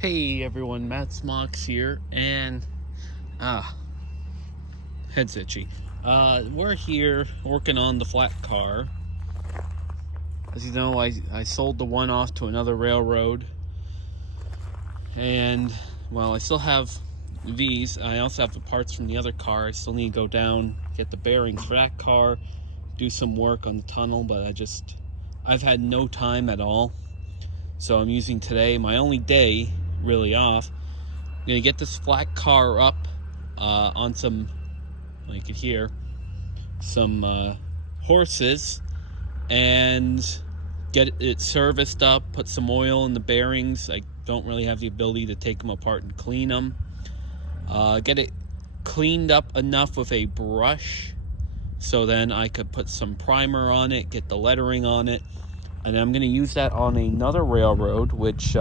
Hey everyone, Matt Smocks here, and head's itchy. We're here working on the flat car. As you know, I sold the one off to another railroad, and well, I still have these. I also have the parts from the other car. I still need to go down, get the bearings for that car, do some work on the tunnel, but I've had no time at all. So I'm using today, my only day really off. I'm gonna get this flat car up on some, well, you can hear some horses, and get it serviced up, put some oil in the bearings. I don't really have the ability to take them apart and clean them. Get it cleaned up enough with a brush so then I could put some primer on it, get the lettering on it, and I'm going to use that on another railroad, which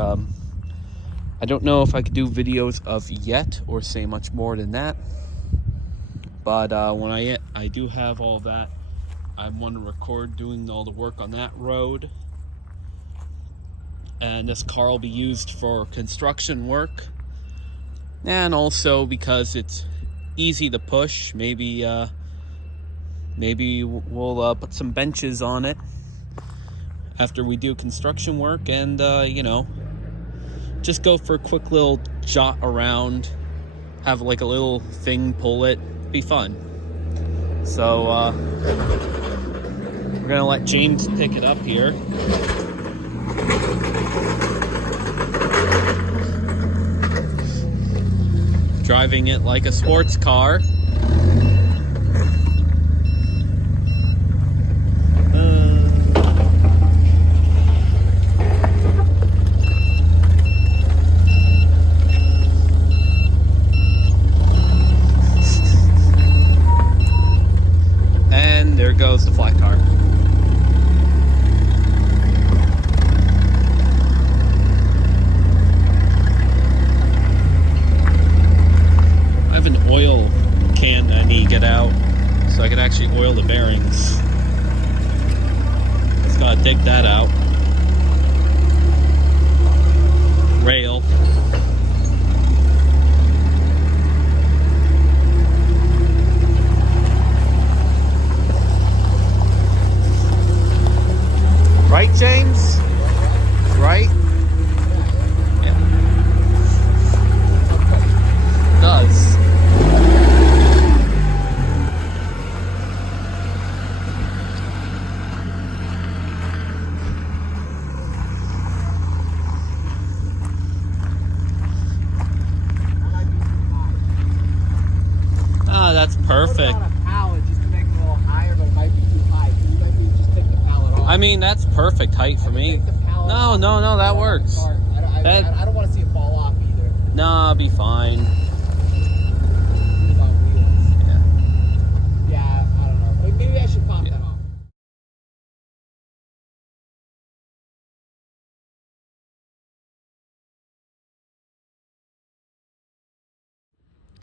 I don't know if I could do videos of yet or say much more than that. But when I do have all that, I want to record doing all the work on that road. And this car will be used for construction work. And also because it's easy to push, maybe we'll put some benches on it after we do construction work, and just go for a quick little jot around, have like a little thing, pull it, be fun. So we're gonna let James pick it up here. Driving it like a sports car. And there goes the flat car. I have an oil can that I need to get out so I can actually oil the bearings. Just gotta dig that out. Rail. Right, James? Right? Yeah. It does. Ah, that's perfect. I mean, that's perfect height for me. No, that works. I don't want to see it fall off either. Nah, be fine. Yeah, I don't know. Maybe I should pop that off.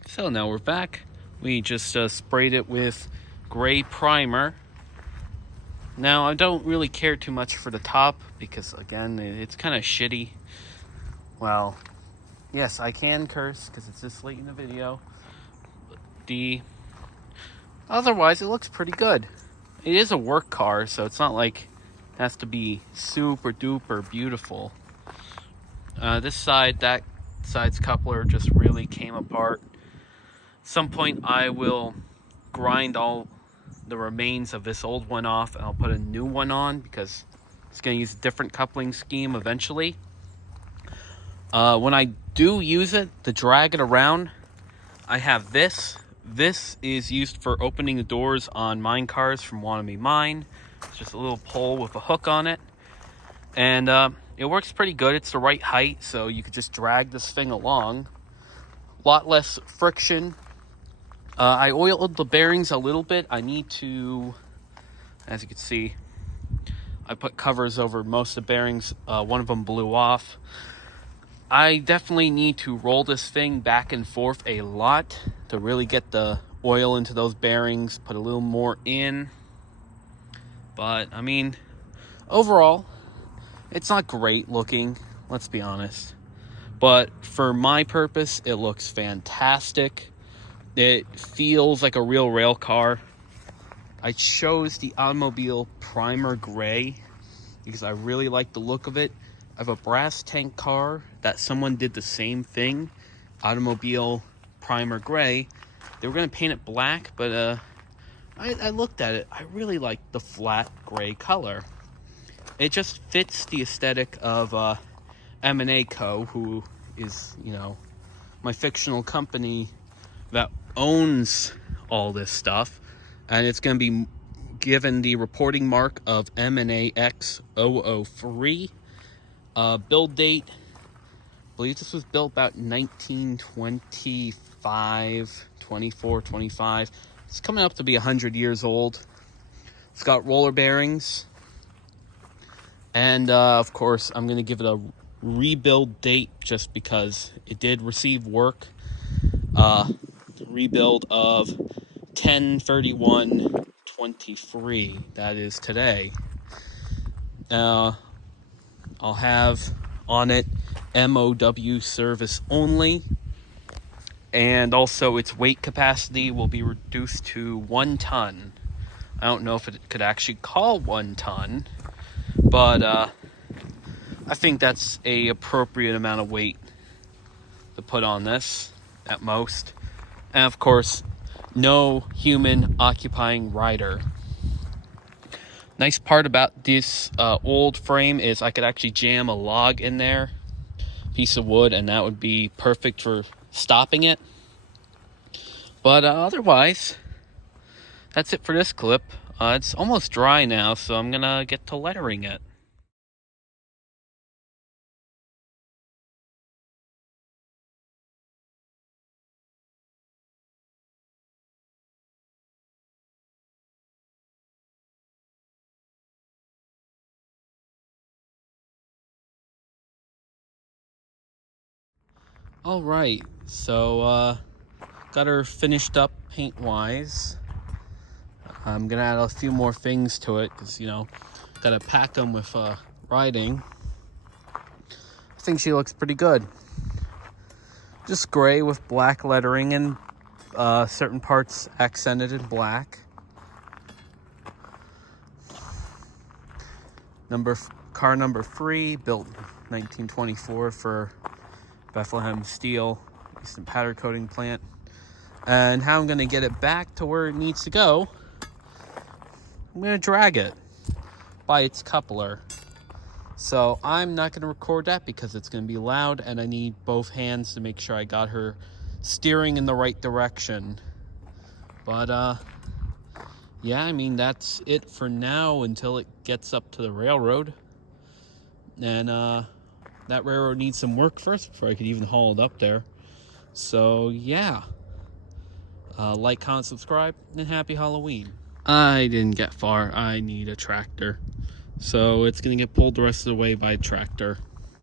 So now we're back. We just sprayed it with gray primer. Now I don't really care too much for the top because, again, it's kind of shitty. Well, yes, I can curse because it's this late in the video. Otherwise, it looks pretty good. It is a work car, so it's not like it has to be super duper beautiful. This side, that side's coupler just really came apart. At some point, I will grind all the remains of this old one off, and I'll put a new one on because it's going to use a different coupling scheme eventually. When I do use it to drag it around, I have this. This is used for opening the doors on mine cars from Wannabe Mine. It's just a little pole with a hook on it, and it works pretty good. It's the right height, so you could just drag this thing along. A lot less friction. I oiled the bearings a little bit. I need to, as you can see, I put covers over most of the bearings. One of them blew off. I definitely need to roll this thing back and forth a lot to really get the oil into those bearings, put a little more in. But, I mean, overall, it's not great looking, let's be honest. But for my purpose, it looks fantastic. It feels like a real rail car. I chose the automobile primer gray because I really like the look of it. I have a brass tank car that someone did the same thing, automobile primer gray. They were going to paint it black, but I looked at it. I really like the flat gray color. It just fits the aesthetic of M&A Co., who is, you know, my fictional company that owns all this stuff. And it's going to be given the reporting mark of MNAX003. Build date, I believe this was built about 1925, 24, 25. It's coming up to be 100 years old. It's got roller bearings. And, of course, I'm going to give it a rebuild date just because it did receive work. Rebuild of 10/31/23. That is today. I'll have on it MOW service only. And also its weight capacity will be reduced to 1 ton. I don't know if it could actually call 1 ton, but I think that's a appropriate amount of weight to put on this at most. And of course, no human occupying rider. Nice part about this old frame is I could actually jam a log in there, piece of wood, and that would be perfect for stopping it. But otherwise, that's it for this clip. It's almost dry now, so I'm gonna get to lettering it. Alright, so got her finished up paint-wise. I'm gonna add a few more things to it because, you know, gotta pack them with riding. I think she looks pretty good. Just gray with black lettering and certain parts accented in black. Car number 3, built 1924 for Bethlehem Steel, Easton powder coating plant. And how I'm gonna get it back to where it needs to go, I'm gonna drag it by its coupler. So I'm not gonna record that because it's gonna be loud and I need both hands to make sure I got her steering in the right direction. But yeah, I mean, that's it for now until it gets up to the railroad. And that railroad needs some work first before I could even haul it up there. So yeah, like, comment, subscribe, and happy Halloween. I didn't get far. I need a tractor. So it's gonna get pulled the rest of the way by a tractor.